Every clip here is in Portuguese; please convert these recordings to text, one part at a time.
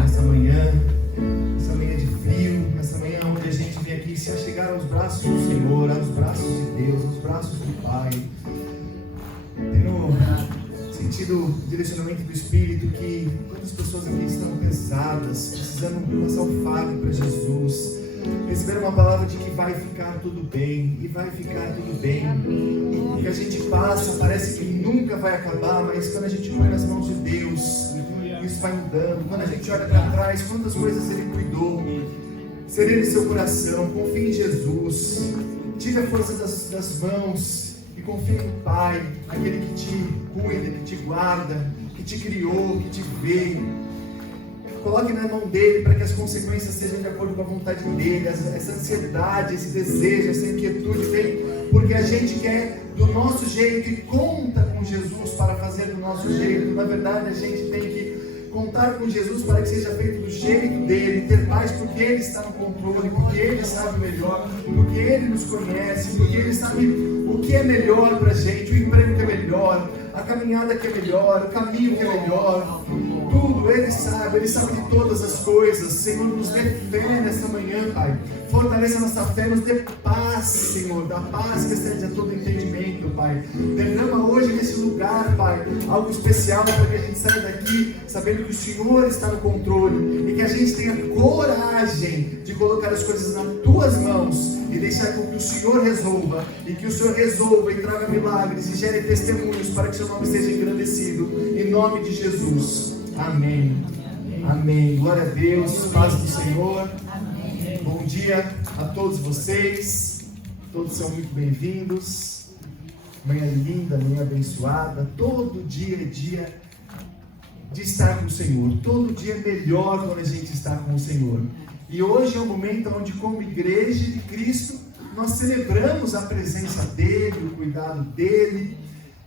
nessa manhã de frio, nessa manhã onde a gente vem aqui se achegar aos braços do Senhor, aos braços de Deus, aos braços do Pai. Tenho sentido o direcionamento do Espírito que quantas pessoas aqui estão pesadas, precisando passar o fardo para Jesus, receber uma palavra de que vai ficar tudo bem, e vai ficar tudo bem. E o que a gente passa parece que nunca vai acabar, mas quando a gente põe nas mãos de Deus, isso vai mudando. Quando a gente olha para trás, quantas coisas Ele cuidou. Serene seu coração, confie em Jesus, tire a força das mãos e confie no Pai, aquele que te cuida, que te guarda, que te criou, que te vê. Coloque na mão dele para que as consequências sejam de acordo com a vontade dele. Essa ansiedade, esse desejo, essa inquietude vem porque a gente quer do nosso jeito e conta com Jesus para fazer do nosso jeito. Na verdade, a gente tem que contar com Jesus para que seja feito do jeito dele, ter paz porque Ele está no controle, porque Ele sabe melhor, porque Ele nos conhece, porque Ele sabe o que é melhor para a gente, o emprego que é melhor, a caminhada que é melhor, o caminho que é melhor, tudo Ele sabe de todas as coisas. Senhor, nos dê fé nessa manhã, Pai, fortaleça nossa fé, nos dê paz, Senhor, da paz que excede a todo entendimento, Pai. Derrama hoje nesse lugar, Pai, algo especial para que a gente saia daqui sabendo que o Senhor está no controle e que a gente tenha coragem de colocar as coisas nas Tuas mãos e deixar com que o Senhor resolva, e que o Senhor resolva e traga milagres e gere testemunhos para que Seu nome seja engrandecido, em nome de Jesus. Amém. Amém. Glória a Deus, paz do Senhor. Amém. Bom dia a todos vocês, todos são muito bem-vindos. Manhã linda, manhã abençoada. Todo dia é dia de estar com o Senhor, todo dia é melhor quando a gente está com o Senhor. E hoje é um momento onde, como igreja de Cristo, nós celebramos a presença dEle, o cuidado dEle,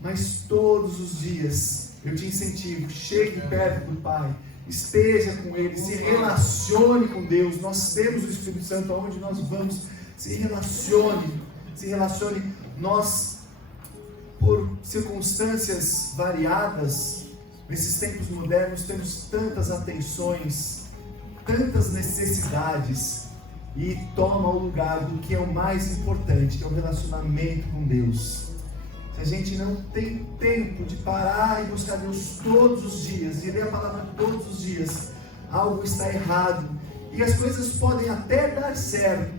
mas todos os dias eu te incentivo, chegue perto do Pai, esteja com Ele, se relacione com Deus. Nós temos o Espírito Santo aonde nós vamos, se relacione. Nós, por circunstâncias variadas, nesses tempos modernos, temos tantas atenções, tantas necessidades, e toma o lugar do que é o mais importante, que é o relacionamento com Deus. Se a gente não tem tempo de parar e buscar Deus todos os dias, e ler a palavra todos os dias, algo está errado. E as coisas podem até dar certo,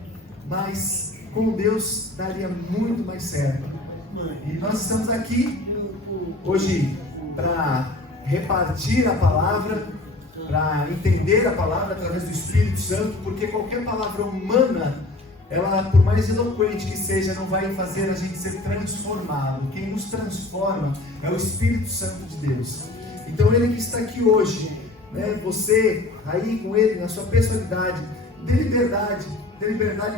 mas com Deus daria muito mais certo. E nós estamos aqui hoje para repartir a palavra, para entender a palavra através do Espírito Santo, porque qualquer palavra humana, ela, por mais eloquente que seja, não vai fazer a gente ser transformado. Quem nos transforma é o Espírito Santo de Deus. Então Ele que está aqui hoje, né? Você aí com Ele, na sua personalidade, dê liberdade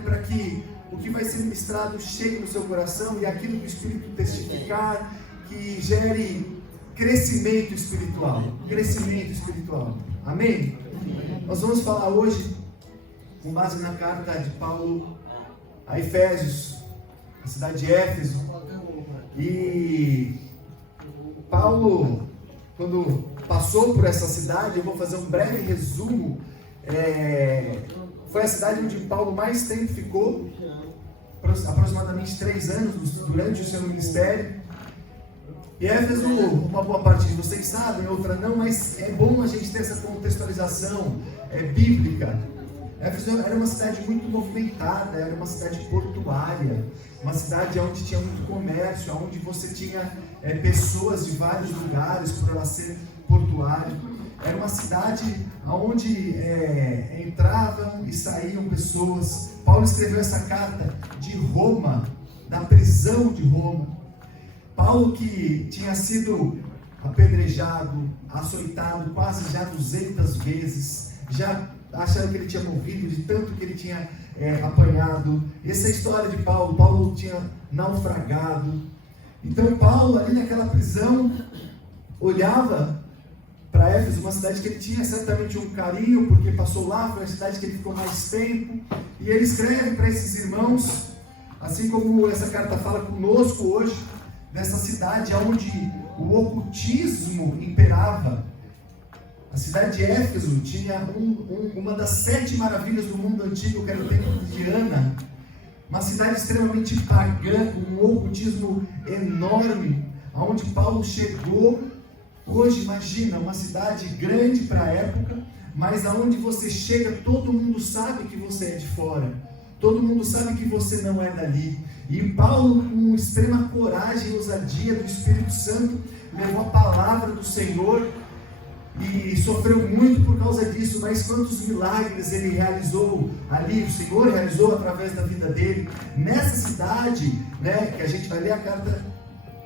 para que o que vai ser ministrado chegue no seu coração, e aquilo que o Espírito testificar, que gere crescimento espiritual. Amém? Nós vamos falar hoje com base na carta de Paulo a Efésios, a cidade de Éfeso. E Paulo, quando passou por essa cidade, eu vou fazer um breve resumo, foi a cidade onde Paulo mais tempo ficou, aproximadamente 3 anos durante o seu ministério. E Éfeso, uma boa parte de vocês sabem, outra não, mas é bom a gente ter essa contextualização bíblica. Éfeso era uma cidade muito movimentada, era uma cidade portuária, uma cidade onde tinha muito comércio, onde você tinha pessoas de vários lugares, por ela ser portuária. Era uma cidade onde entravam e saíam pessoas. Paulo escreveu essa carta de Roma, da prisão de Roma. Paulo, que tinha sido apedrejado, açoitado quase já 200 vezes, já acharam que ele tinha morrido de tanto que ele tinha apanhado. Essa é a história de Paulo. Paulo tinha naufragado. Então Paulo, ali naquela prisão, olhava para Éfeso, uma cidade que ele tinha certamente um carinho, porque passou lá, foi a cidade que ele ficou mais tempo, e ele escreve para esses irmãos, assim como essa carta fala conosco hoje, dessa cidade onde o ocultismo imperava. A cidade de Éfeso tinha uma das 7 maravilhas do mundo antigo, que era o templo de Diana. Uma cidade extremamente pagã, com um ocultismo enorme, aonde Paulo chegou. Hoje, imagina, uma cidade grande para a época, mas aonde você chega, todo mundo sabe que você é de fora. Todo mundo sabe que você não é dali. E Paulo, com extrema coragem e ousadia do Espírito Santo, levou a palavra do Senhor e sofreu muito por causa disso, mas quantos milagres ele realizou ali, o Senhor realizou através da vida dele, nessa cidade, né, que a gente vai ler a carta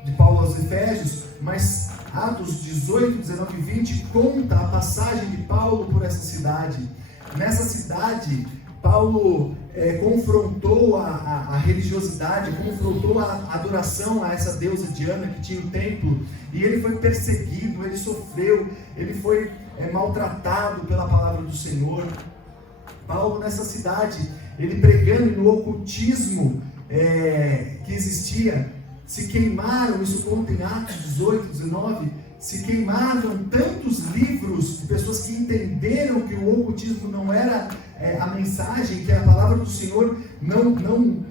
de Paulo aos Efésios, mas Atos 18, 19 e 20 conta a passagem de Paulo por essa cidade. Nessa cidade, Paulo confrontou a religiosidade, confrontou a adoração a essa deusa Diana que tinha o templo, e ele foi perseguido, ele sofreu, ele foi maltratado pela palavra do Senhor. Paulo, nessa cidade, ele pregando no ocultismo que existia, se queimaram, isso conta em Atos 18, 19, se queimaram tantos livros de pessoas que entenderam que o ocultismo não era a mensagem, que a palavra do Senhor não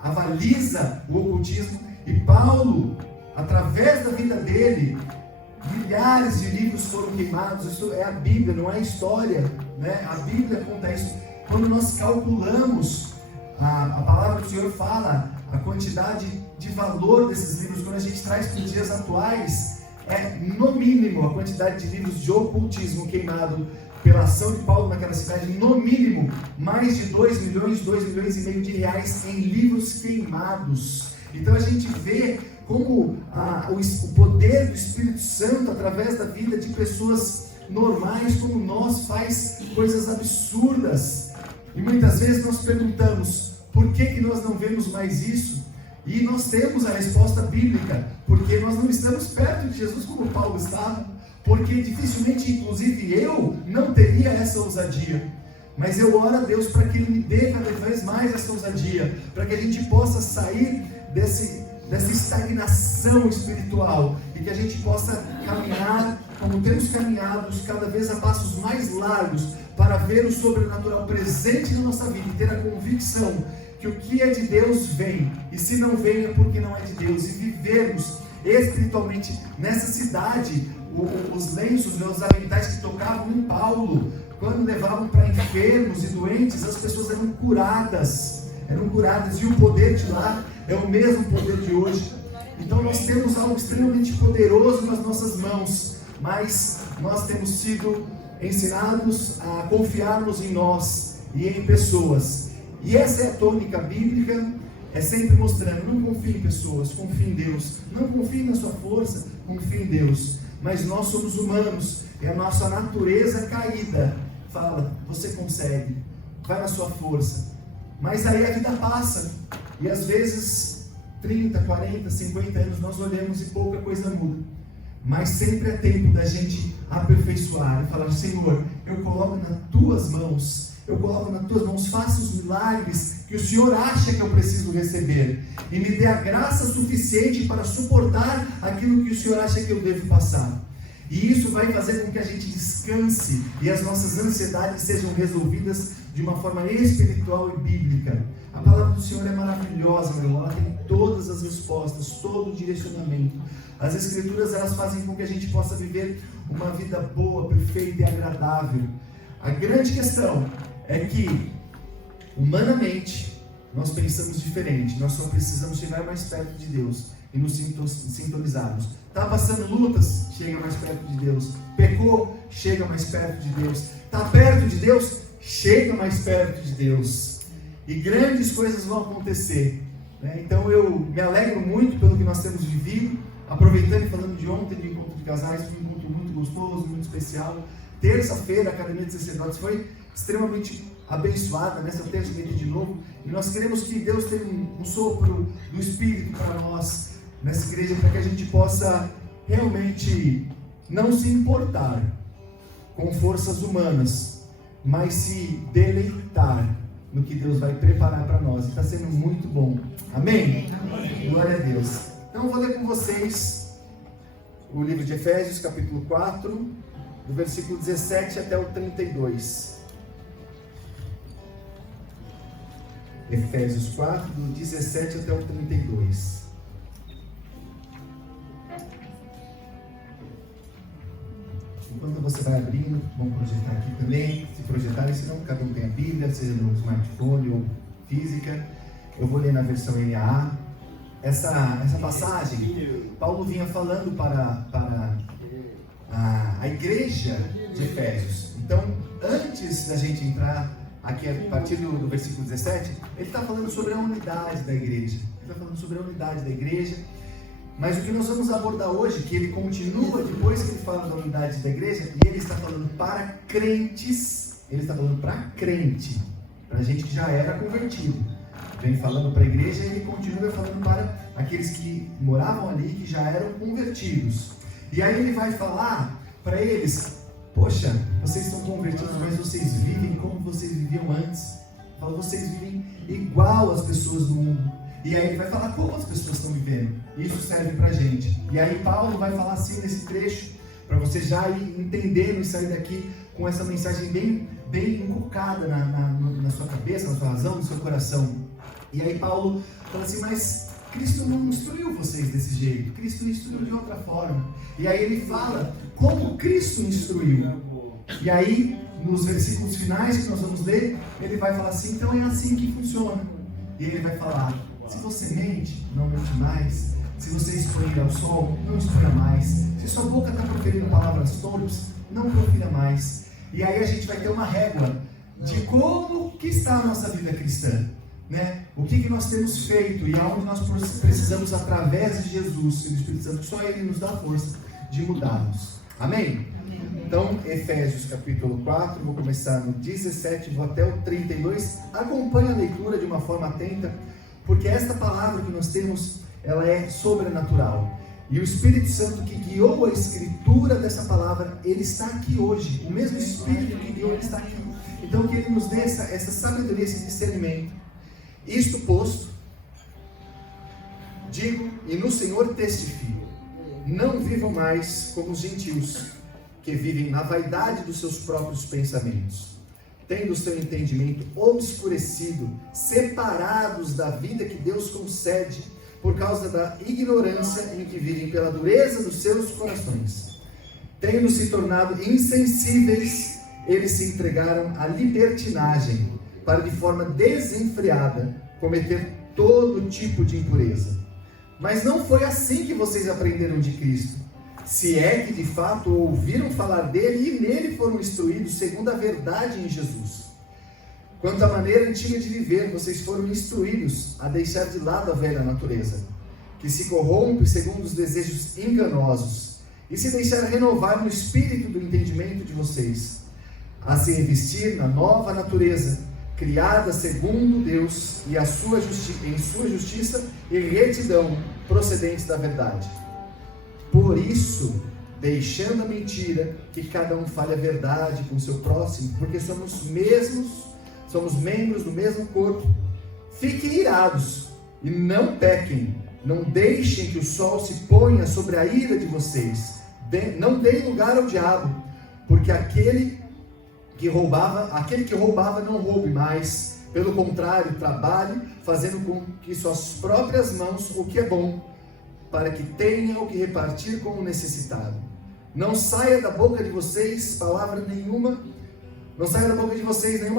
avaliza o ocultismo. E Paulo, através da vida dele, milhares de livros foram queimados. Isso é a Bíblia, não é história, né? A Bíblia conta isso. Quando nós calculamos, a palavra do Senhor fala a quantidade de valor desses livros, quando a gente traz para os dias atuais, no mínimo a quantidade de livros de ocultismo queimado pela ação de Paulo naquela cidade, no mínimo mais de 2 milhões e meio de reais em livros queimados. Então a gente vê como o poder do Espírito Santo através da vida de pessoas normais como nós faz coisas absurdas. E muitas vezes nós perguntamos: por que nós não vemos mais isso? E nós temos a resposta bíblica: porque nós não estamos perto de Jesus como Paulo estava, porque dificilmente, inclusive eu, não teria essa ousadia. Mas eu oro a Deus para que Ele me dê cada vez mais essa ousadia, para que a gente possa sair dessa estagnação espiritual e que a gente possa caminhar como temos caminhado, cada vez a passos mais largos, para ver o sobrenatural presente na nossa vida e ter a convicção que o que é de Deus vem, e se não vem é porque não é de Deus, e vivermos espiritualmente nessa cidade. Os lenços, os aventais que tocavam em Paulo, quando levavam para enfermos e doentes, as pessoas eram curadas, e o poder de lá é o mesmo poder de hoje. Então nós temos algo extremamente poderoso nas nossas mãos, mas nós temos sido ensinados a confiarmos em nós e em pessoas. E essa é a tônica bíblica, é sempre mostrando: não confie em pessoas, confie em Deus. Não confie na sua força, confie em Deus. Mas nós somos humanos, é a nossa natureza caída. Fala: você consegue, vai na sua força. Mas aí a vida passa, e às vezes 30, 40, 50 anos nós olhamos e pouca coisa muda. Mas sempre é tempo da gente aperfeiçoar e falar: Senhor, eu coloco nas tuas mãos, faça os milagres que o Senhor acha que eu preciso receber, e me dê a graça suficiente para suportar aquilo que o Senhor acha que eu devo passar. E isso vai fazer com que a gente descanse e as nossas ansiedades sejam resolvidas de uma forma espiritual e bíblica. A palavra do Senhor é maravilhosa, meu irmão. Ela tem todas as respostas, todo o direcionamento. As Escrituras, elas fazem com que a gente possa viver uma vida boa, perfeita e agradável. A grande questão é que, humanamente, nós pensamos diferente. Nós só precisamos chegar mais perto de Deus e nos sintonizarmos. Está passando lutas? Chega mais perto de Deus. Pecou? Chega mais perto de Deus. Está perto de Deus? Chega mais perto de Deus. E grandes coisas vão acontecer, né? Então eu me alegro muito pelo que nós temos vivido. Aproveitando e falando de ontem, do encontro de casais, foi um encontro muito gostoso, muito especial. Terça-feira, a Academia de Sacerdotes foi extremamente abençoada, nessa terça-feira de novo. E nós queremos que Deus tenha um sopro do Espírito para nós, nessa igreja, para que a gente possa realmente não se importar com forças humanas, mas se deleitar no que Deus vai preparar para nós. Está sendo muito bom. Amém? Amém? Glória a Deus. Então eu vou ler com vocês o livro de Efésios, capítulo 4, do versículo 17 até o 32. Efésios 4, do 17 até o 32. Enquanto você vai abrindo, vamos projetar aqui também. Se projetarem, senão cada um tem a Bíblia, seja no smartphone ou física. Eu vou ler na versão NAA. Essa passagem, Paulo vinha falando para a igreja de Efésios. Então, antes da gente entrar aqui, a partir do versículo 17, ele está falando sobre a unidade da igreja. Mas o que nós vamos abordar hoje, que ele continua depois que ele fala da unidade da igreja, e ele está falando para crentes, ele está falando para crente, para gente que já era convertido. Vem falando para a igreja e ele continua falando para aqueles que moravam ali, que já eram convertidos. E aí ele vai falar para eles: poxa, vocês são convertidos, mas vocês vivem como vocês viviam antes. Fala, vocês vivem igual às pessoas do mundo. E aí ele vai falar como as pessoas estão vivendo. Isso serve para a gente. E aí Paulo vai falar assim nesse trecho, para você já ir entendendo e sair daqui com essa mensagem bem inculcada na sua cabeça, na sua razão, no seu coração. E aí Paulo fala assim: mas Cristo não instruiu vocês desse jeito, Cristo instruiu de outra forma. E aí ele fala como Cristo instruiu. E aí, nos versículos finais que nós vamos ler, ele vai falar assim: então é assim que funciona. E ele vai falar: se você mente, não mente mais. Se você expõe ao sol, não exponha mais. Se sua boca está proferindo palavras torpes, não profira mais. E aí a gente vai ter uma régua de como que está a nossa vida cristã, né? O que nós temos feito e aonde nós precisamos, através de Jesus e do Espírito Santo, só Ele nos dá a força de mudarmos. Amém? Então, Efésios capítulo 4, vou começar no 17, vou até o 32. Acompanhe a leitura de uma forma atenta, porque esta palavra que nós temos, ela é sobrenatural. E o Espírito Santo que guiou a escritura dessa palavra, ele está aqui hoje. O mesmo Espírito que guiou, ele está aqui. Então, que ele nos dê essa sabedoria, esse discernimento. Isto posto, digo e no Senhor testifico: não vivam mais como os gentios, que vivem na vaidade dos seus próprios pensamentos, tendo o seu entendimento obscurecido, separados da vida que Deus concede, por causa da ignorância em que vivem pela dureza dos seus corações. Tendo se tornado insensíveis, eles se entregaram à libertinagem, para de forma desenfreada cometer todo tipo de impureza. Mas não foi assim que vocês aprenderam de Cristo, se é que de fato ouviram falar dele e nele foram instruídos segundo a verdade em Jesus. Quanto à maneira antiga de viver, vocês foram instruídos a deixar de lado a velha natureza, que se corrompe segundo os desejos enganosos, e se deixar renovar no espírito do entendimento de vocês, a se revestir na nova natureza, criada segundo Deus e em sua justiça e retidão procedentes da verdade. Por isso, deixando a mentira, que cada um fale a verdade com o seu próximo, porque somos membros do mesmo corpo. Fiquem irados e não pequem. Não deixem que o sol se ponha sobre a ira de vocês. Não deem lugar ao diabo, porque aquele que roubava não roube mais. Pelo contrário, trabalhe, fazendo com que suas próprias mãos o que é bom, para que tenham o que repartir com o necessitado. Não saia da boca de vocês nenhuma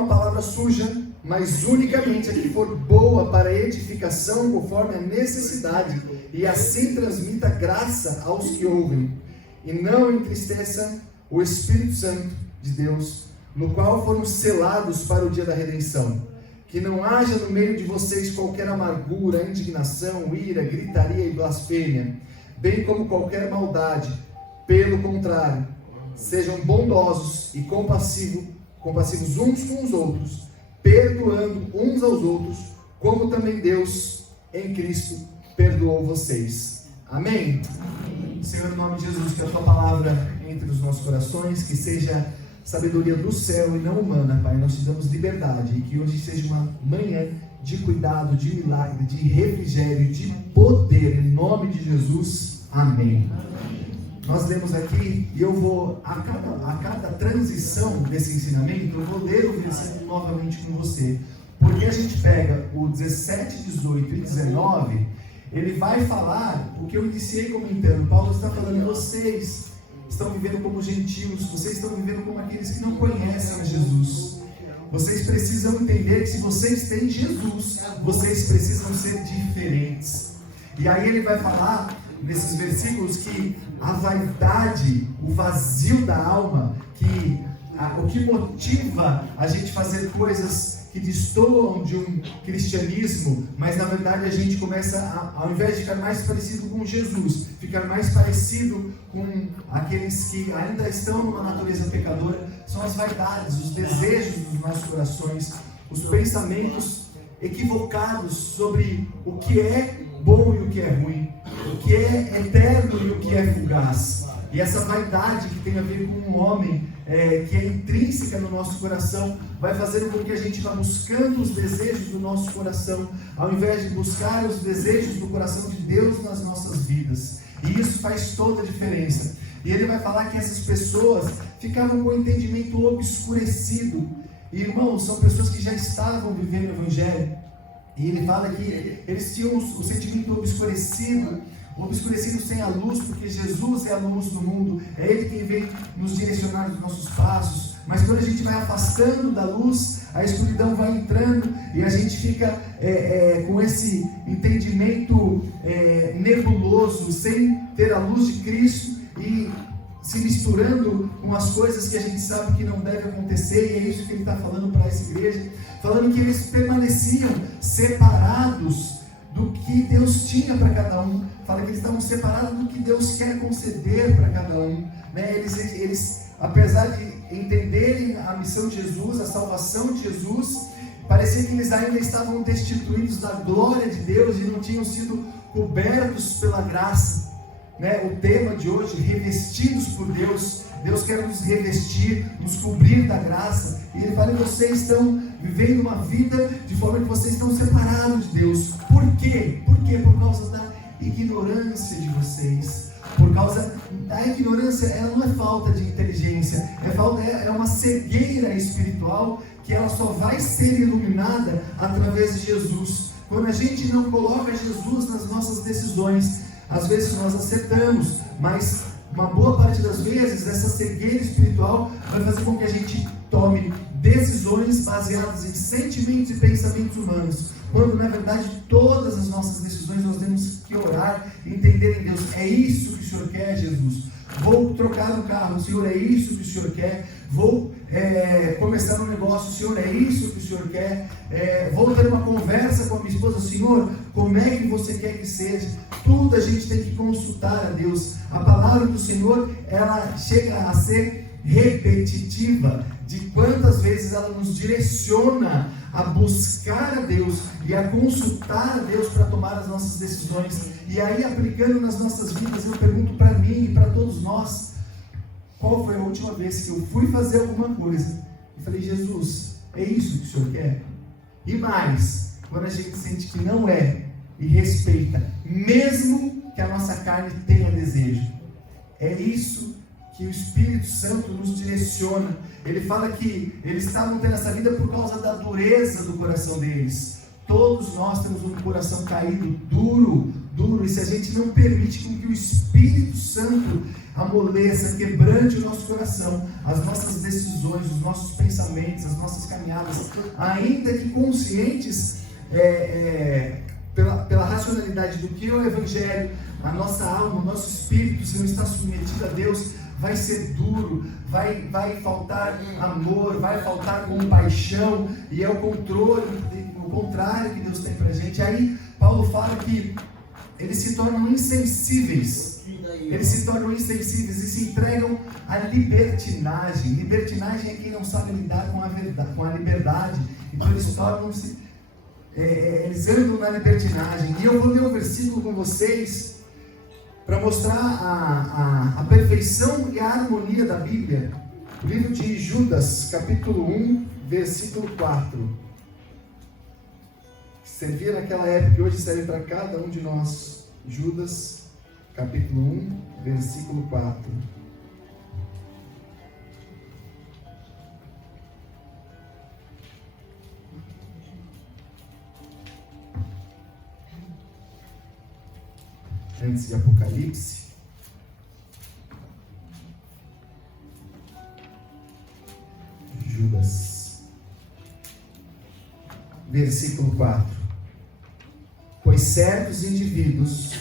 palavra suja, mas unicamente a que for boa para edificação conforme a necessidade, e assim transmita graça aos que ouvem. E não entristeça o Espírito Santo de Deus, no qual foram selados para o dia da redenção. Que não haja no meio de vocês qualquer amargura, indignação, ira, gritaria e blasfêmia, bem como qualquer maldade. Pelo contrário, sejam bondosos e compassivos uns com os outros, perdoando uns aos outros, como também Deus, em Cristo, perdoou vocês. Amém? Amém. Senhor, em nome de Jesus, que a Tua palavra entre os nossos corações, que seja sabedoria do céu e não humana, Pai. Nós te damos liberdade, e que hoje seja uma manhã de cuidado, de milagre, de refrigério, de poder, em nome de Jesus. Amém. Amém. nós lemos aqui, e eu vou, a cada transição desse ensinamento, eu vou ler o versículo novamente com você. Porque a gente pega o 17, 18 e 19, ele vai falar o que eu iniciei comentando. Paulo está falando, vocês estão vivendo como gentios, vocês estão vivendo como aqueles que não conhecem a Jesus. Vocês precisam entender que se vocês têm Jesus, vocês precisam ser diferentes. E aí ele vai falar nesses versículos que a vaidade, o vazio da alma, o que motiva a gente fazer coisas que destoam de um cristianismo, mas na verdade a gente começa, ao invés de ficar mais parecido com Jesus, ficar mais parecido com aqueles que ainda estão numa natureza pecadora, são as vaidades, os desejos dos nossos corações, os pensamentos equivocados sobre o que é bom e o que é ruim, o que é eterno e o que é fugaz. E essa vaidade que tem a ver com um homem, que é intrínseca no nosso coração, vai fazendo com que a gente vá buscando os desejos do nosso coração, ao invés de buscar os desejos do coração de Deus nas nossas vidas. E isso faz toda a diferença. E ele vai falar que essas pessoas ficavam com o entendimento obscurecido. E, irmãos, são pessoas que já estavam vivendo o Evangelho. E ele fala que eles tinham o sentimento obscurecido sem a luz, porque Jesus é a luz do mundo, é Ele quem vem nos direcionar os nossos passos. Mas quando a gente vai afastando da luz, a escuridão vai entrando e a gente fica com esse entendimento nebuloso, sem ter a luz de Cristo e se misturando com as coisas que a gente sabe que não deve acontecer. E é isso que ele está falando para essa igreja, falando que eles permaneciam separados do que Deus tinha para cada um. Fala que eles estavam separados do que Deus quer conceder para cada um, né? Eles, apesar de entenderem a missão de Jesus, a salvação de Jesus, parecia que eles ainda estavam destituídos da glória de Deus e não tinham sido cobertos pela graça, né? O tema de hoje, revestidos por Deus. Deus quer nos revestir, nos cobrir da graça. E ele fala que vocês estão vivendo uma vida de forma que vocês estão separados de Deus. Por quê? Por quê? Por causa da ignorância de vocês. Por causa da ignorância, ela não é falta de inteligência, é uma cegueira espiritual que ela só vai ser iluminada através de Jesus. Quando a gente não coloca Jesus nas nossas decisões, às vezes nós acertamos, mas uma boa parte das vezes essa cegueira espiritual vai fazer com que a gente tome decisões baseadas em sentimentos e pensamentos humanos, quando na verdade todas as nossas decisões nós temos que orar e entender em Deus: é isso que o Senhor quer, Jesus? Vou trocar um carro, Senhor, é isso que o Senhor quer? Vou começar um negócio, Senhor, é isso que o Senhor quer? Vou ter uma conversa com a minha esposa, Senhor, como é que você quer que seja? Tudo a gente tem que consultar a Deus. A palavra do Senhor, ela chega a ser repetitiva, de quantas vezes ela nos direciona a buscar a Deus e a consultar a Deus para tomar as nossas decisões. E aí, aplicando nas nossas vidas, eu pergunto para mim e para todos nós: qual foi a última vez que eu fui fazer alguma coisa e falei: Jesus, é isso que o Senhor quer? E mais, quando a gente sente que não é e respeita, mesmo que a nossa carne tenha desejo, é isso que o Espírito Santo nos direciona. Ele fala que eles estavam tendo essa vida por causa da dureza do coração deles. Todos nós temos um coração caído, duro, e se a gente não permite com que o Espírito Santo amoleça, quebrante o nosso coração, as nossas decisões, os nossos pensamentos, as nossas caminhadas, ainda que conscientes pela racionalidade do que é o Evangelho, a nossa alma, o nosso espírito, se não está submetido a Deus, vai ser duro, vai faltar amor, vai faltar compaixão, e é o contrário que Deus tem para a gente. Aí Paulo fala que eles se tornam insensíveis, e se entregam à libertinagem. Libertinagem é quem não sabe lidar com a verdade, com a liberdade. Então eles tornam-se, eles andam na libertinagem. E eu vou ler um versículo com vocês para mostrar a perfeição e a harmonia da Bíblia. O livro de Judas, capítulo 1, versículo 4. Servia naquela época e hoje serve para cada um de nós. Judas, capítulo 1, versículo 4. Antes de Apocalipse. Judas. Versículo 4. Pois certos indivíduos,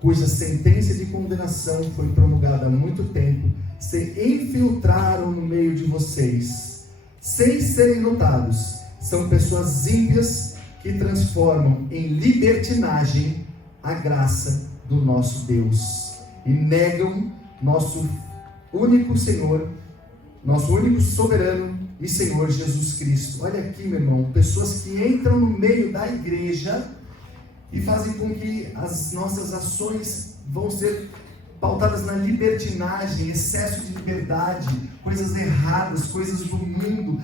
cuja sentença de condenação foi promulgada há muito tempo, se infiltraram no meio de vocês, sem serem notados. São pessoas ímpias que transformam em libertinagem a graça do nosso Deus e negam nosso único Senhor, nosso único soberano e Senhor Jesus Cristo. Olha aqui, meu irmão, pessoas que entram no meio da igreja e fazem com que as nossas ações vão ser pautadas na libertinagem, excesso de liberdade, coisas erradas, coisas do mundo.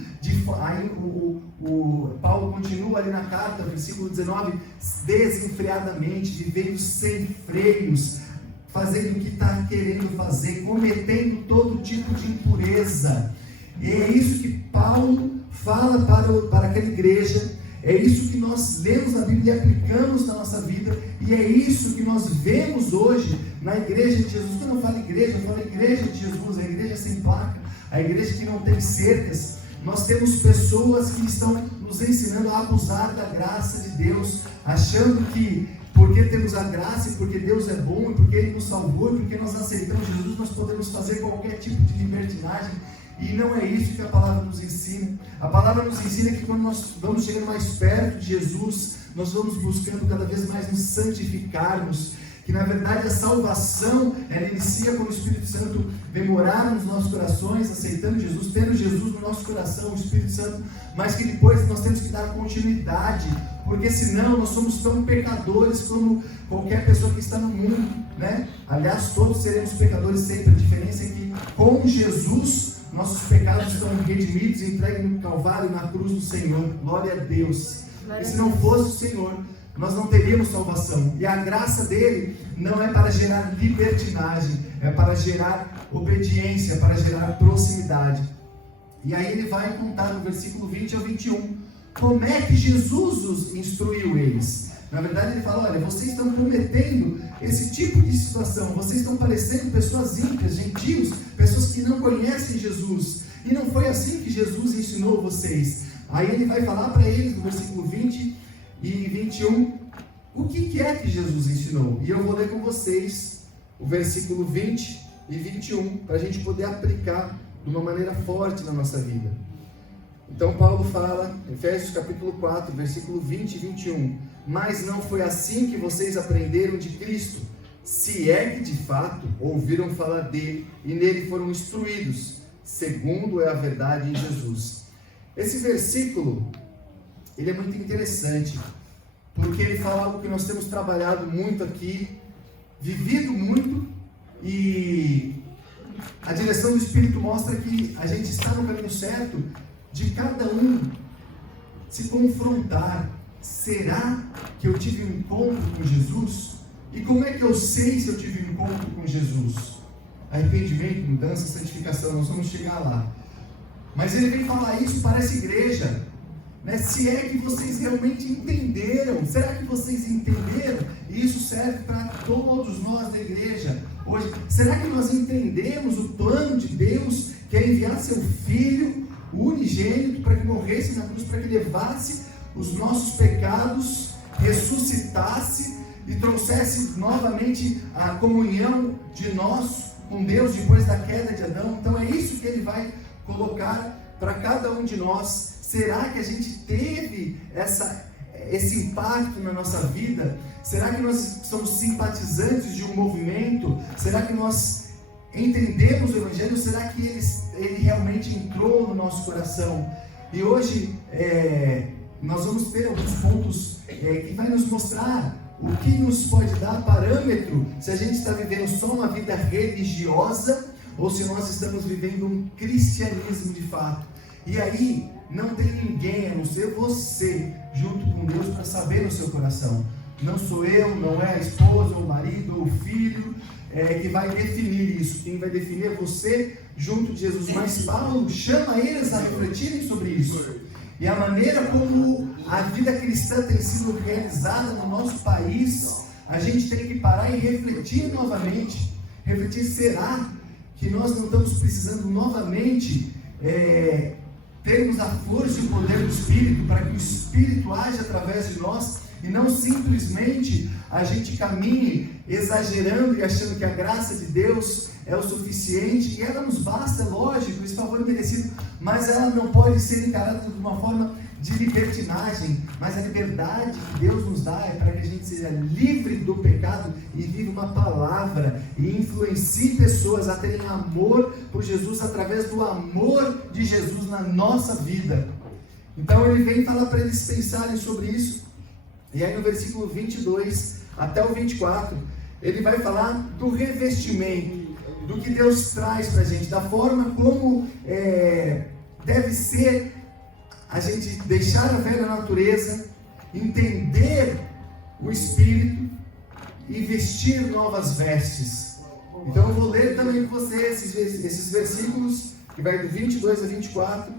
Aí o Paulo continua ali na carta, versículo 19, desenfreadamente, vivendo sem freios, fazendo o que está querendo fazer, cometendo todo tipo de impureza. E é isso que Paulo fala para aquela igreja. É isso que nós lemos na Bíblia e aplicamos na nossa vida, e é isso que nós vemos hoje na igreja de Jesus. Quando eu falo igreja, eu falo igreja de Jesus, a igreja sem placa, a igreja que não tem cercas. Nós temos pessoas que estão nos ensinando a abusar da graça de Deus, achando que porque temos a graça, e porque Deus é bom, e porque Ele nos salvou, e porque nós aceitamos Jesus, nós podemos fazer qualquer tipo de libertinagem. E não é isso que a palavra nos ensina. A palavra nos ensina que quando nós vamos chegando mais perto de Jesus, nós vamos buscando cada vez mais nos santificarmos. Que na verdade a salvação, ela inicia quando o Espírito Santo vem morar nos nossos corações, aceitando Jesus, tendo Jesus no nosso coração, o Espírito Santo, mas que depois nós temos que dar continuidade, porque senão nós somos tão pecadores como qualquer pessoa que está no mundo, né? Aliás, todos seremos pecadores sempre. A diferença é que com Jesus nossos pecados estão redimidos e entregues no Calvário, na cruz do Senhor. Glória a Deus. E se não fosse o Senhor, nós não teríamos salvação. E a graça dele não é para gerar libertinagem, é para gerar obediência, para gerar proximidade. E aí ele vai contar no versículo 20 ao 21, como é que Jesus os instruiu eles. Na verdade ele fala, olha, vocês estão cometendo esse tipo de situação, vocês estão parecendo pessoas ímpias, gentios, pessoas que não conhecem Jesus, e não foi assim que Jesus ensinou vocês. Aí ele vai falar para eles no versículo 20 e 21, o que é que Jesus ensinou? E eu vou ler com vocês o versículo 20 e 21, para a gente poder aplicar de uma maneira forte na nossa vida. Então Paulo fala, Efésios capítulo 4, versículo 20 e 21, mas não foi assim que vocês aprenderam de Cristo, se é que de fato ouviram falar dele e nele foram instruídos, segundo é a verdade em Jesus. Esse versículo, ele é muito interessante, porque ele fala algo que nós temos trabalhado muito aqui, vivido muito, e a direção do Espírito mostra que a gente está no caminho certo, de cada um se confrontar. Será que eu tive um encontro com Jesus? E como é que eu sei se eu tive um encontro com Jesus? Arrependimento, mudança, santificação, nós vamos chegar lá. Mas ele vem falar isso para essa igreja, né? Se é que vocês realmente entenderam, será que vocês entenderam? E isso serve para todos nós da igreja hoje. Será que nós entendemos o plano de Deus, que é enviar seu Filho, o unigênito, para que morresse na cruz, para que levasse os nossos pecados, ressuscitasse e trouxesse novamente a comunhão de nós com Deus depois da queda de Adão? Então é isso que ele vai colocar para cada um de nós. Será que a gente teve esse impacto na nossa vida? Será que nós somos simpatizantes de um movimento? Será que nós entendemos o Evangelho? Será que ele realmente entrou no nosso coração? E hoje nós vamos ter alguns pontos que vai nos mostrar o que nos pode dar parâmetro se a gente está vivendo só uma vida religiosa ou se nós estamos vivendo um cristianismo de fato. E aí não tem ninguém a não ser você junto com Deus para saber no seu coração. Não sou eu, não é a esposa, ou o marido, ou o filho, que vai definir isso. Quem vai definir é você junto de Jesus. Mas Paulo chama eles a refletirem sobre isso. E a maneira como a vida cristã tem sido realizada no nosso país, a gente tem que parar e refletir novamente. Refletir, será que nós não estamos precisando novamente termos a força e o poder do Espírito, para que o Espírito age através de nós, e não simplesmente a gente caminhe exagerando e achando que a graça de Deus é o suficiente, e ela nos basta, é lógico, esse favor merecido, mas ela não pode ser encarada de uma forma de libertinagem. Mas a liberdade que Deus nos dá é para que a gente seja livre do pecado e viva uma palavra e influencie pessoas a terem amor por Jesus através do amor de Jesus na nossa vida. Então ele vem falar para eles pensarem sobre isso, e aí no versículo 22 até o 24 ele vai falar do revestimento, do que Deus traz para a gente, da forma como deve ser a gente deixar a velha natureza, entender o Espírito e vestir novas vestes. Então eu vou ler também com você esses versículos, que vai do 22 a 24,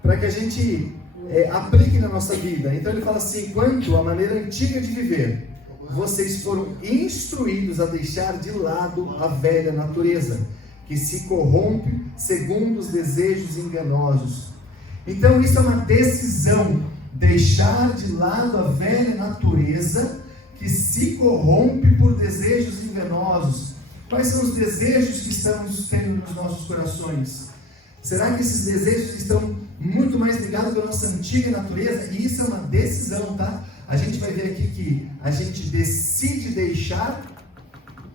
para que a gente aplique na nossa vida. Então ele fala assim: quanto à maneira antiga de viver, vocês foram instruídos a deixar de lado a velha natureza, que se corrompe segundo os desejos enganosos. Então isso é uma decisão, deixar de lado a velha natureza que se corrompe por desejos enganosos. Quais são os desejos que estamos tendo nos nossos corações? Será que esses desejos estão muito mais ligados com a nossa antiga natureza? E isso é uma decisão, tá? A gente vai ver aqui que a gente decide deixar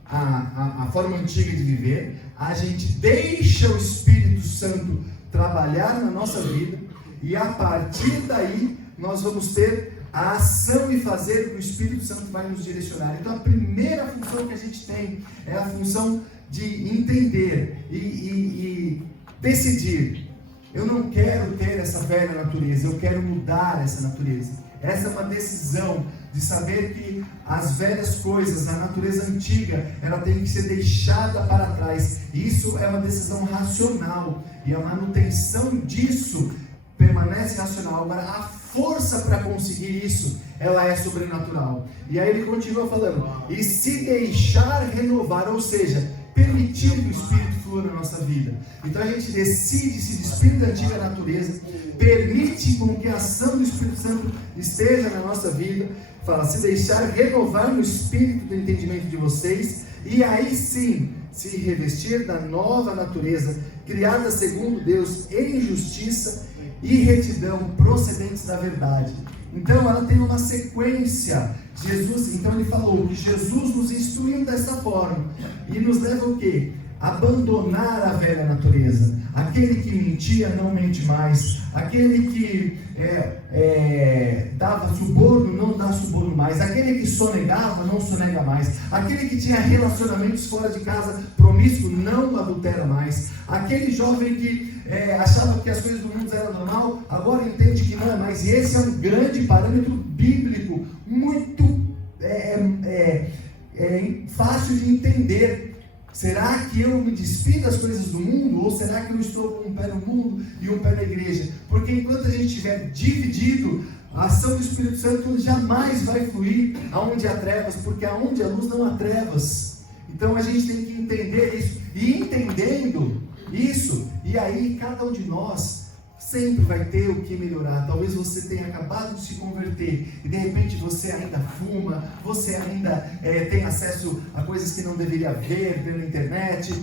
a forma antiga de viver, a gente deixa o Espírito Santo trabalhar na nossa vida, e a partir daí nós vamos ter a ação e fazer que o Espírito Santo vai nos direcionar. Então a primeira função que a gente tem é a função de entender e decidir: eu não quero ter essa velha natureza, eu quero mudar essa natureza. Essa é uma decisão de saber que as velhas coisas, a natureza antiga, ela tem que ser deixada para trás. Isso é uma decisão racional, e a manutenção disso permanece racional. Agora, a força para conseguir isso, ela é sobrenatural. E aí ele continua falando: e se deixar renovar, ou seja, permitir que o Espírito flua na nossa vida. Então a gente decide se despir da antiga natureza, permite com que a ação do Espírito Santo esteja na nossa vida. Fala: se deixar renovar no Espírito do entendimento de vocês, e aí sim se revestir da nova natureza, criada segundo Deus em justiça e retidão, procedentes da verdade. Então ela tem uma sequência. Então ele falou que Jesus nos instruiu dessa forma, e nos leva o quê? Abandonar a velha natureza. Aquele que mentia não mente mais, aquele que dava suborno não dá suborno mais, aquele que sonegava não sonega mais, aquele que tinha relacionamentos fora de casa promíscuo não adultera mais, aquele jovem que achava que as coisas do mundo eram normal, agora entende que não é mais. E esse é um grande parâmetro bíblico, muito fácil de entender. Será que eu me despido das coisas do mundo? Ou será que eu estou com um pé no mundo e um pé na igreja? Porque enquanto a gente estiver dividido, a ação do Espírito Santo jamais vai fluir aonde há trevas, porque aonde há luz não há trevas. Então a gente tem que entender isso, e entendendo isso, e aí cada um de nós sempre vai ter o que melhorar. Talvez você tenha acabado de se converter e de repente você ainda fuma, você ainda tem acesso a coisas que não deveria ver pela internet,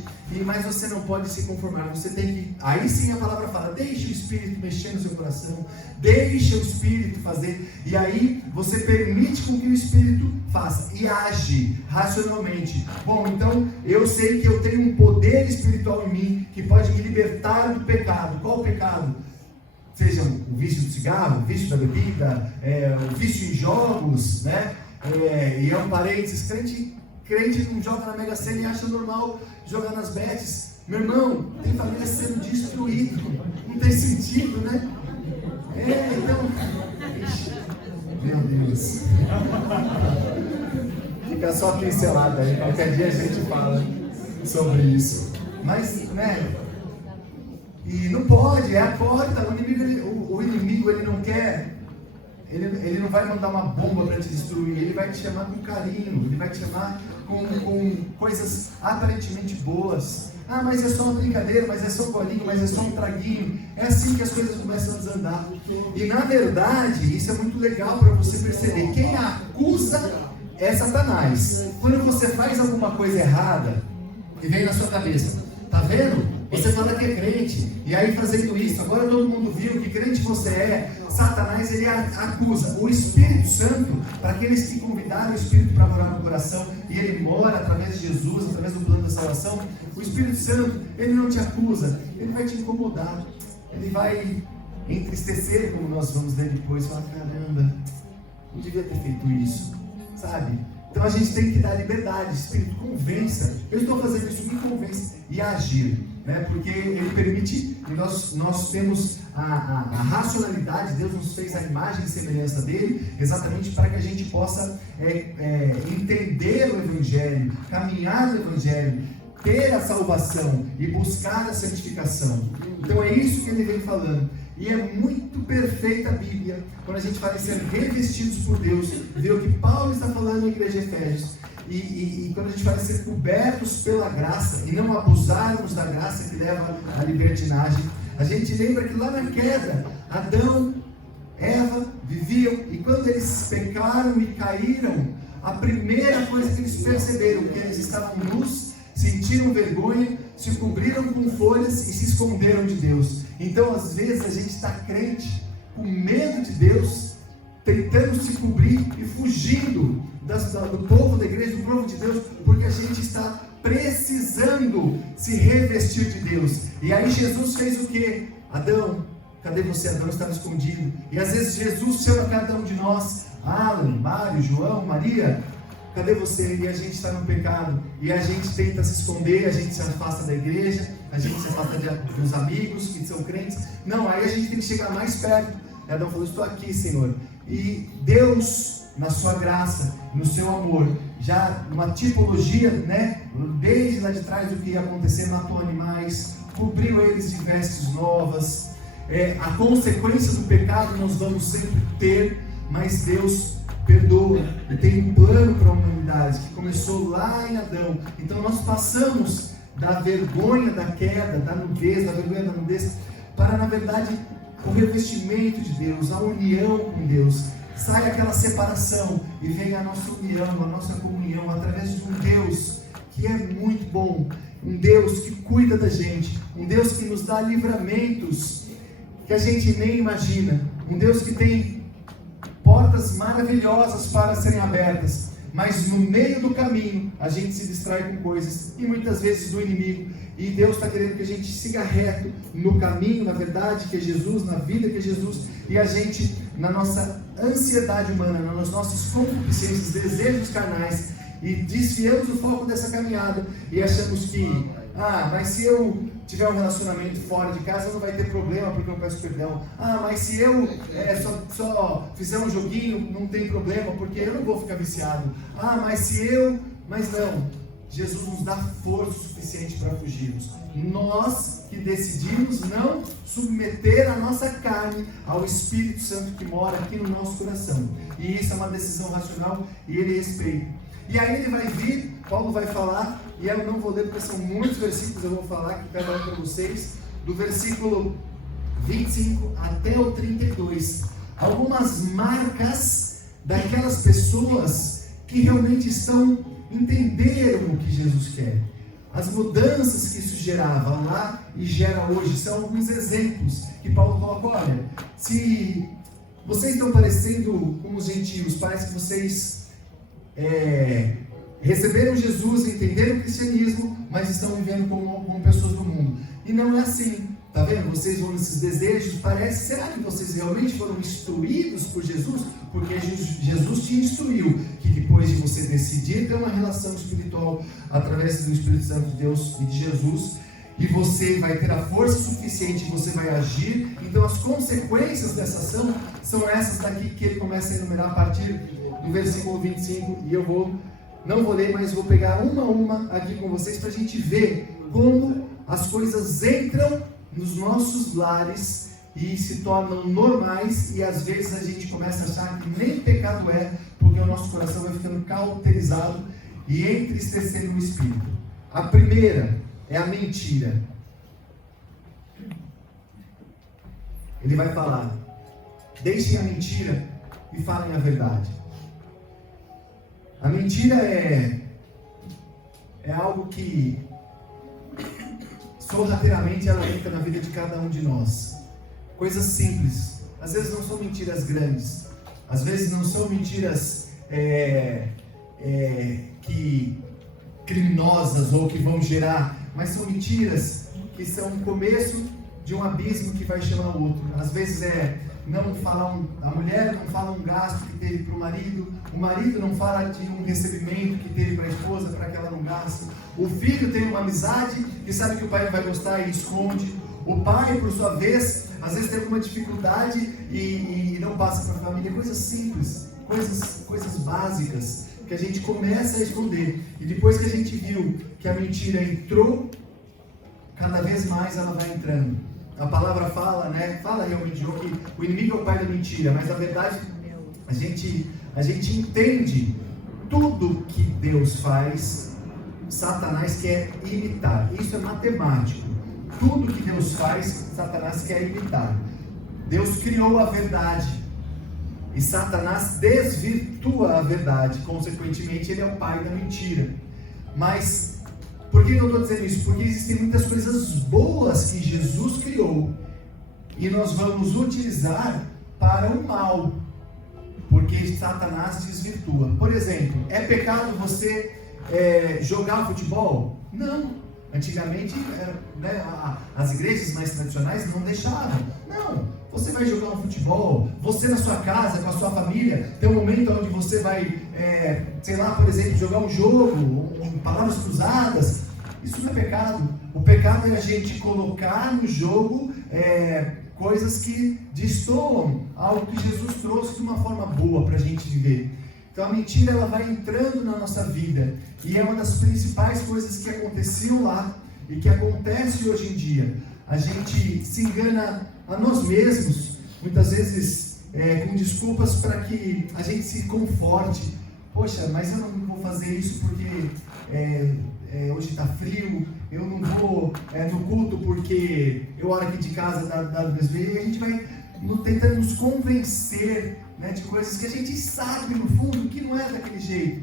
mas você não pode se conformar. Você tem que, aí sim a palavra fala: deixe o Espírito mexer no seu coração, deixe o Espírito fazer, e aí você permite com que o Espírito faça e age racionalmente. Bom, então eu sei que eu tenho um poder espiritual em mim que pode me libertar do pecado. Qual o pecado? Seja o vício do cigarro, o vício da bebida, o vício em jogos, né? E é um parênteses: crente não joga na Mega Sena e acha normal jogar nas bets. Meu irmão, tem família sendo destruída, não tem sentido, né? Então, meu Deus, que Fica só pincelada aí, qualquer dia a gente fala sobre isso. Mas, né? E não pode, é a porta. O inimigo ele não quer, ele não vai mandar uma bomba para te destruir, ele vai te chamar com carinho, ele vai te chamar com coisas aparentemente boas. Ah, mas é só uma brincadeira, mas é só um bolinho, mas é só um traguinho. É assim que as coisas começam a desandar. E na verdade, isso é muito legal para você perceber. Quem acusa é Satanás. Quando você faz alguma coisa errada, e vem na sua cabeça, tá vendo? Você fala que é crente, e aí fazendo isso, agora todo mundo viu que crente você é. Satanás, ele acusa. O Espírito Santo, para aqueles que convidaram o Espírito para morar no coração, e ele mora através de Jesus, através do plano da salvação, o Espírito Santo, ele não te acusa, ele vai te incomodar, ele vai entristecer, como nós vamos ler depois, falar, caramba, não devia ter feito isso, sabe? Então a gente tem que dar liberdade, Espírito, convença, eu estou fazendo isso, me convence, e agir, né? Porque ele permite, e nós temos a racionalidade, Deus nos fez a imagem e semelhança dele, exatamente para que a gente possa entender o Evangelho, caminhar no Evangelho, ter a salvação e buscar a santificação. Então é isso que ele vem falando. E é muito perfeita a Bíblia, quando a gente fala em ser revestidos por Deus, ver o que Paulo está falando na igreja de Efésios, e quando a gente fala em ser cobertos pela graça, e não abusarmos da graça que leva à libertinagem, a gente lembra que lá na queda, Adão, Eva viviam, e quando eles pecaram e caíram, a primeira coisa que eles perceberam, que eles estavam nus, sentiram vergonha, se cobriram com folhas e se esconderam de Deus. Então, às vezes, a gente está crente, com medo de Deus, tentando se cobrir e fugindo do povo da igreja, do povo de Deus, porque a gente está precisando se revestir de Deus. E aí Jesus fez o quê? Adão, cadê você? Adão estava escondido. E às vezes Jesus chama cada um de nós, Alan, Mário, João, Maria, cadê você? E a gente está no pecado, e a gente tenta se esconder, a gente se afasta da igreja, a gente se afasta dos amigos que são crentes. Não, aí a gente tem que chegar mais perto. Adão falou, estou aqui, Senhor. E Deus, na sua graça, no seu amor, já uma tipologia, né? Desde lá de trás do que ia acontecer, matou animais, cobriu eles de vestes novas. A consequência do pecado nós vamos sempre ter, mas Deus perdoa e tem um plano para a humanidade que começou lá em Adão. Então nós passamos da vergonha da queda, da nudez, da vergonha da nudez, para na verdade o revestimento de Deus, a união com Deus. Sai aquela separação e vem a nossa união, a nossa comunhão através de um Deus que é muito bom, um Deus que cuida da gente, um Deus que nos dá livramentos que a gente nem imagina, um Deus que tem portas maravilhosas para serem abertas, mas no meio do caminho a gente se distrai com coisas, e muitas vezes do inimigo, e Deus está querendo que a gente siga reto no caminho, na verdade que é Jesus, na vida que é Jesus, e a gente, na nossa ansiedade humana, nas nossas concupiscências, desejos carnais, e desviamos o foco dessa caminhada, e achamos que, mas se eu tiver um relacionamento fora de casa não vai ter problema porque eu peço perdão. Mas se eu só fizer um joguinho não tem problema porque eu não vou ficar viciado. Mas não, Jesus nos dá força suficiente para fugirmos. Nós que decidimos não submeter a nossa carne ao Espírito Santo que mora aqui no nosso coração, e isso é uma decisão racional e ele respeita. E aí ele vai vir, Paulo vai falar, e eu não vou ler porque são muitos versículos, eu vou falar aqui para vocês, do versículo 25 até o 32, algumas marcas daquelas pessoas que realmente entenderam o que Jesus quer, as mudanças que isso gerava lá e gera hoje, são alguns exemplos que Paulo coloca. Olha, se vocês estão parecendo com os gentios, parece que vocês receberam Jesus, entenderam o cristianismo, mas estão vivendo como pessoas do mundo. E não é assim, tá vendo? Vocês vão nesses desejos, será que vocês realmente foram instruídos por Jesus? Porque Jesus te instruiu que depois de você decidir ter uma relação espiritual através do Espírito Santo de Deus e de Jesus, e você vai ter a força suficiente, você vai agir. Então as consequências dessa ação são essas daqui que ele começa a enumerar a partir do versículo 25, e eu vou Não vou ler, mas vou pegar uma a uma aqui com vocês para a gente ver como as coisas entram nos nossos lares e se tornam normais, e às vezes a gente começa a achar que nem pecado é, porque o nosso coração vai ficando cauterizado e entristecendo o espírito. A primeira é a mentira. Ele vai falar: deixem a mentira e falem a verdade. A mentira é algo que sorrateiramente ela entra na vida de cada um de nós. Coisas simples. Às vezes não são mentiras grandes. Às vezes não são mentiras criminosas ou que vão gerar, mas são mentiras que são o começo de um abismo que vai chamar o outro. Às vezes não falar a mulher não fala um gasto que teve para o marido não fala de um recebimento que teve para a esposa para que ela não gaste. O filho tem uma amizade e sabe que o pai não vai gostar e esconde. O pai, por sua vez, às vezes tem alguma dificuldade e não passa para a família. Coisas simples, coisas básicas que a gente começa a esconder. E depois que a gente viu que a mentira entrou, cada vez mais ela vai entrando. A palavra fala, né? Fala realmente que o inimigo é o pai da mentira, mas na verdade a gente entende tudo que Deus faz, Satanás quer imitar. Isso é matemático. Tudo que Deus faz, Satanás quer imitar. Deus criou a verdade e Satanás desvirtua a verdade. Consequentemente, ele é o pai da mentira. Mas por que eu estou dizendo isso? Porque existem muitas coisas boas que Jesus criou e nós vamos utilizar para o mal, porque Satanás desvirtua. Por exemplo, é pecado você jogar futebol? Não. Antigamente, as igrejas mais tradicionais não deixavam. Não, você vai jogar um futebol, você na sua casa, com a sua família, tem um momento onde você vai, por exemplo, jogar um jogo, palavras cruzadas. Isso não é pecado. O pecado é a gente colocar no jogo coisas que destoam algo que Jesus trouxe de uma forma boa para a gente viver. Então a mentira ela vai entrando na nossa vida e é uma das principais coisas que aconteciam lá e que acontece hoje em dia. A gente se engana a nós mesmos, muitas vezes com desculpas para que a gente se conforte. Poxa, mas eu não vou fazer isso porque hoje está frio, eu não vou no culto porque eu oro aqui de casa da mesma, e a gente vai tentando nos convencer de coisas que a gente sabe no fundo que não é daquele jeito.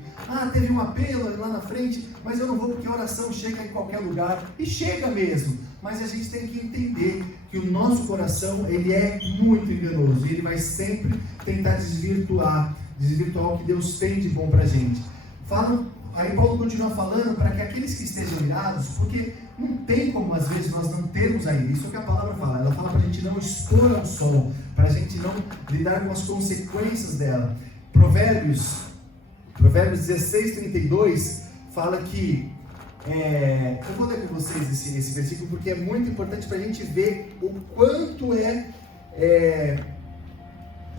Teve um apelo lá na frente, mas eu não vou porque a oração chega em qualquer lugar, e chega mesmo, mas a gente tem que entender que o nosso coração ele é muito enganoso, e ele vai sempre tentar desvirtuar o que Deus tem de bom pra gente. Aí Paulo continua falando para que aqueles que estejam irados, porque não tem como às vezes nós não termos a ira. Isso é o que a palavra fala. Ela fala para a gente não expor ao sol, para a gente não lidar com as consequências dela. Provérbios 16:32 fala que eu vou ler com vocês esse versículo porque é muito importante para a gente ver o quanto é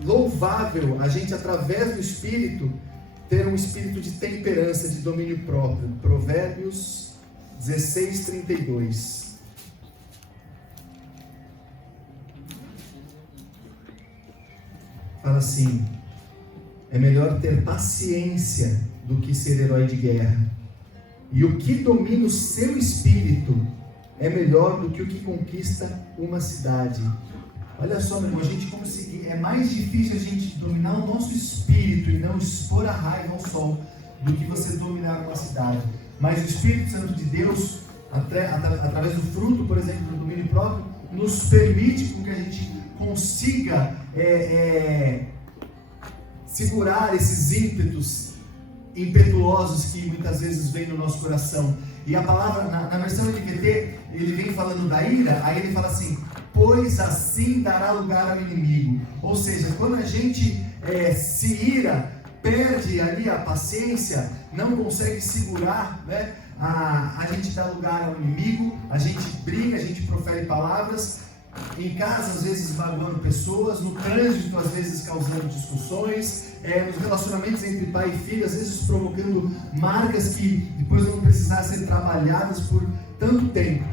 louvável a gente, através do Espírito, ter um espírito de temperança, de domínio próprio. Provérbios 16:32. Fala assim: é melhor ter paciência do que ser herói de guerra, e o que domina o seu espírito é melhor do que o que conquista uma cidade. Olha só, meu irmão, a gente conseguir, é mais difícil a gente dominar o nosso espírito e não expor a raiva ao sol do que você dominar uma cidade. Mas o Espírito Santo de Deus, através do fruto, por exemplo, do domínio próprio, nos permite com que a gente consiga segurar esses ímpetos impetuosos que muitas vezes vêm no nosso coração. E a palavra, na versão NVT, ele vem falando da ira, aí ele fala assim: pois assim dará lugar ao inimigo. Ou seja, quando a gente se ira, perde ali a paciência, não consegue segurar, a gente dá lugar ao inimigo, a gente briga, a gente profere palavras, em casa, às vezes magoando pessoas, no trânsito, às vezes causando discussões, nos relacionamentos entre pai e filho, às vezes provocando marcas que depois vão precisar ser trabalhadas por tanto tempo.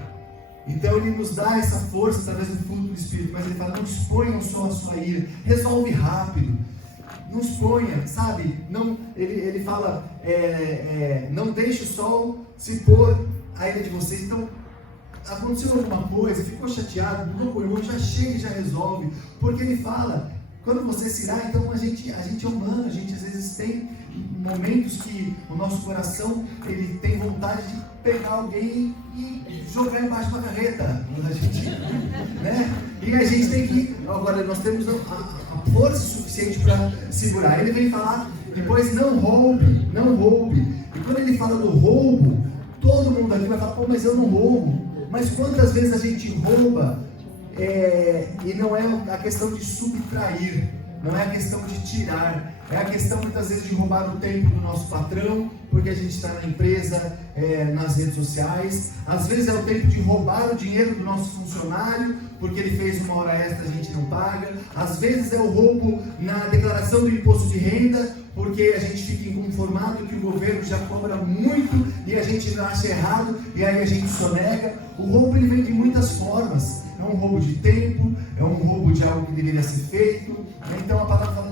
Então ele nos dá essa força através do fruto do Espírito, mas ele fala, não exponham só a sua ira, resolve rápido, não exponha, sabe? Não, ele fala, não deixe o sol se pôr a ira de vocês. Então, aconteceu alguma coisa, ficou chateado, mudou com o irmão, já chega e já resolve, porque ele fala, quando você se irá, então a gente é humano, a gente às vezes tem momentos que o nosso coração, ele tem vontade de pegar alguém e jogar embaixo da carreta, a gente, né? E a gente tem que, agora nós temos a força suficiente para segurar. Ele vem falar, depois não roube, e quando ele fala do roubo, todo mundo aqui vai falar, pô, mas eu não roubo. Mas quantas vezes a gente rouba, e não é a questão de subtrair, não é a questão de tirar, é a questão muitas vezes de roubar o tempo do nosso patrão, porque a gente está na empresa, nas redes sociais. Às vezes é o tempo de roubar o dinheiro do nosso funcionário, porque ele fez uma hora extra e a gente não paga. Às vezes é o roubo na declaração do imposto de renda, porque a gente fica inconformado que o governo já cobra muito e a gente acha errado e aí a gente sonega. O roubo ele vem de muitas formas. É um roubo de tempo, é um roubo de algo que deveria ser feito. Né? Então a palavra fala,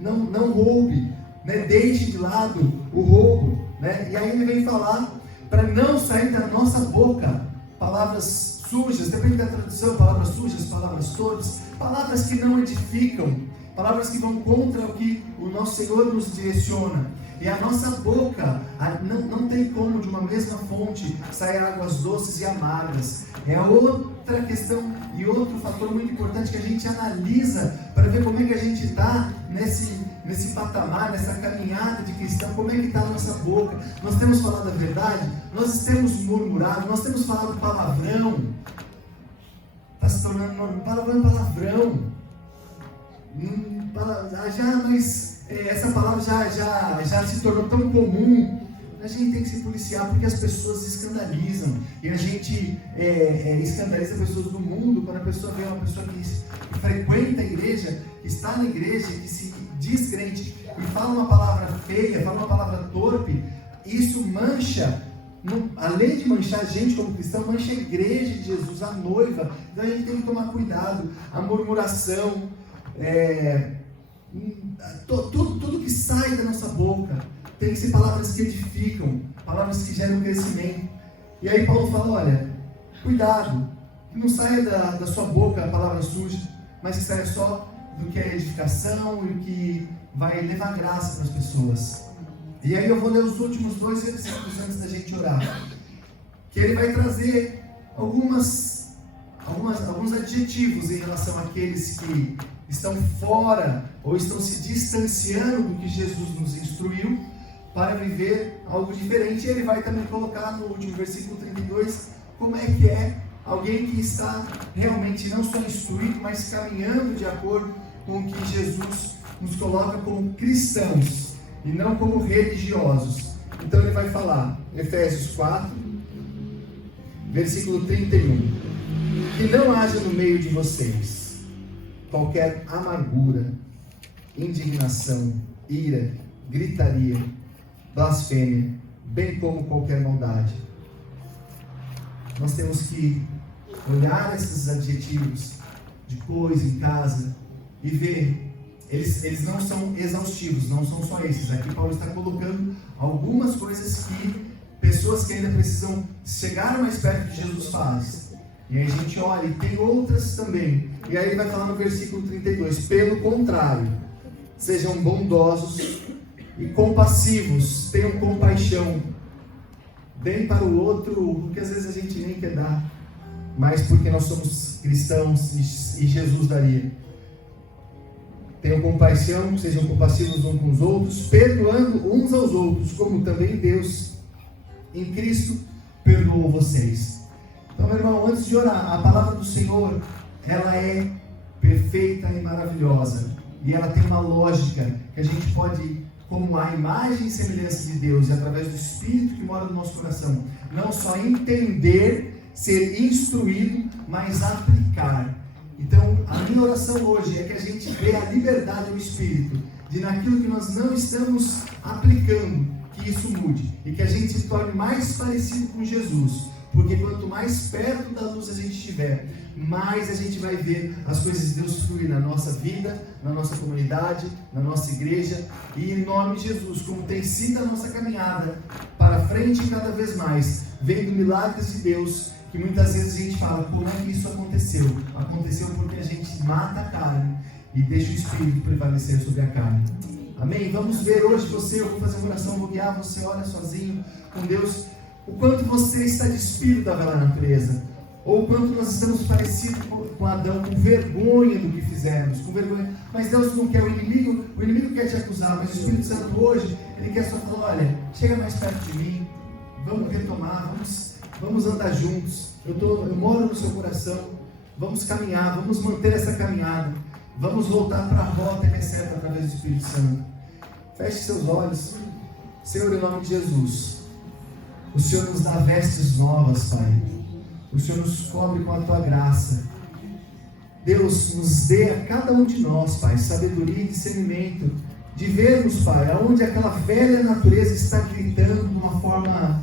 não roube, né? Deixe de lado o roubo. Né? E aí ele vem falar para não sair da nossa boca palavras sujas, depende da tradução, palavras sujas, palavras torpes, palavras que não edificam, palavras que vão contra o que o nosso Senhor nos direciona. E a nossa boca, não tem como de uma mesma fonte sair águas doces e amargas. É outra questão e outro fator muito importante que a gente analisa para ver como é que a gente está nesse patamar, nessa caminhada de cristão, como é que está a nossa boca. Nós temos falado a verdade, nós temos murmurado, nós temos falado palavrão. Está se tornando palavrão. Mas essa palavra já se tornou tão comum. A gente tem que se policiar porque as pessoas se escandalizam. E a gente escandaliza pessoas do mundo quando a pessoa vê uma pessoa que frequenta a igreja, que está na igreja, que se diz crente e fala uma palavra feia, fala uma palavra torpe. Isso mancha, além de manchar a gente como cristão, mancha a igreja de Jesus, a noiva. Então a gente tem que tomar cuidado. A murmuração, tudo que sai da nossa boca tem que ser palavras que edificam, palavras que geram crescimento. E aí Paulo fala, olha, cuidado, que não saia da sua boca a palavra suja, mas que saia só do que é edificação e o que vai levar graça para as pessoas. E aí eu vou ler os últimos 2 versículos antes da gente orar, que ele vai trazer alguns adjetivos em relação àqueles que estão fora ou estão se distanciando do que Jesus nos instruiu para viver algo diferente. E ele vai também colocar no último versículo 32 como é que é alguém que está realmente não só instruído, mas caminhando de acordo com o que Jesus nos coloca como cristãos e não como religiosos. Então ele vai falar, Efésios 4, versículo 31, que não haja no meio de vocês qualquer amargura, indignação, ira, gritaria, blasfêmia, bem como qualquer maldade. Nós temos que olhar esses adjetivos depois em casa e ver, eles não são exaustivos, não são só esses. Aqui Paulo está colocando algumas coisas que pessoas que ainda precisam chegar mais perto de Jesus fazem. E aí a gente olha, e tem outras também. E aí ele vai falar no versículo 32, pelo contrário, sejam bondosos e compassivos, tenham compaixão, deem para o outro, porque às vezes a gente nem quer dar, mas porque nós somos cristãos e Jesus daria. Tenham compaixão, sejam compassivos uns com os outros, perdoando uns aos outros, como também Deus, em Cristo, perdoou vocês. Então, meu irmão, antes de orar, a palavra do Senhor, ela é perfeita e maravilhosa. E ela tem uma lógica que a gente pode, como a imagem e semelhança de Deus, e através do Espírito que mora no nosso coração, não só entender, ser instruído, mas aplicar. minha oração hoje é que a gente dê a liberdade ao Espírito, de naquilo que nós não estamos aplicando, que isso mude, e que a gente se torne mais parecido com Jesus, porque quanto mais perto da luz a gente estiver, mais a gente vai ver as coisas de Deus fluir na nossa vida, na nossa comunidade, na nossa igreja, e em nome de Jesus, como tem sido a nossa caminhada para frente cada vez mais, vendo milagres de Deus, que muitas vezes a gente fala, como é que isso aconteceu? Aconteceu porque a gente mata a carne e deixa o Espírito prevalecer sobre a carne. Amém? Vamos ver hoje eu vou fazer uma oração, vou guiar você, ora sozinho com Deus, o quanto você está despido da velha natureza, ou o quanto nós estamos parecidos com Adão, com vergonha do que fizemos, com vergonha. Mas Deus não quer, o inimigo quer te acusar, mas o Espírito Santo hoje, ele quer só falar, olha, chega mais perto de mim, vamos retomar, vamos andar juntos, eu moro no seu coração, vamos caminhar, vamos manter essa caminhada, vamos voltar para a rota que é certa através do Espírito Santo. Feche seus olhos. Senhor, em nome de Jesus, o Senhor nos dá vestes novas, Pai, o Senhor nos cobre com a Tua graça. Deus, nos dê a cada um de nós, Pai, sabedoria e discernimento, de vermos, Pai, aonde aquela velha natureza está gritando de uma forma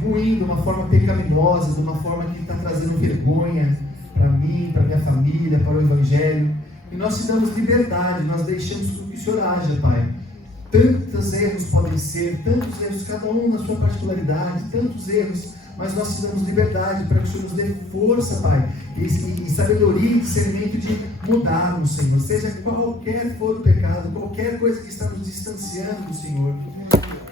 ruim, de uma forma pecaminosa, de uma forma que está trazendo vergonha para mim, para minha família, para o Evangelho. E nós te damos liberdade, nós deixamos que o Senhor haja, Pai. Tantos erros podem ser, tantos erros, cada um na sua particularidade, tantos erros, mas nós te damos liberdade para que o Senhor nos dê força, Pai, e sabedoria e discernimento de mudarmos, Senhor, seja qualquer for o pecado, qualquer coisa que está nos distanciando do Senhor.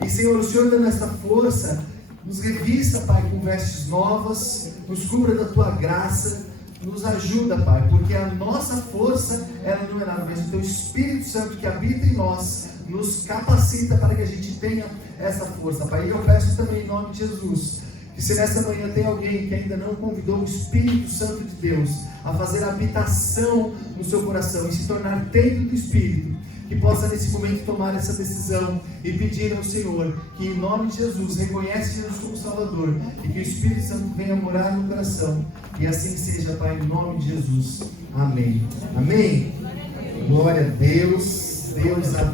E, Senhor, o Senhor dando essa força, nos revista, Pai, com vestes novas, nos cubra da Tua graça, nos ajuda, Pai, porque a nossa força, ela não é nada, mas o Teu Espírito Santo que habita em nós, nos capacita para que a gente tenha essa força, Pai. E eu peço também em nome de Jesus, que se nessa manhã tem alguém que ainda não convidou o Espírito Santo de Deus a fazer habitação no seu coração e se tornar templo do Espírito, que possa nesse momento tomar essa decisão e pedir ao Senhor que em nome de Jesus reconhece Jesus como Salvador e que o Espírito Santo venha morar no coração, e assim seja, Pai, em nome de Jesus. Amém. Amém. Glória a Deus. Deus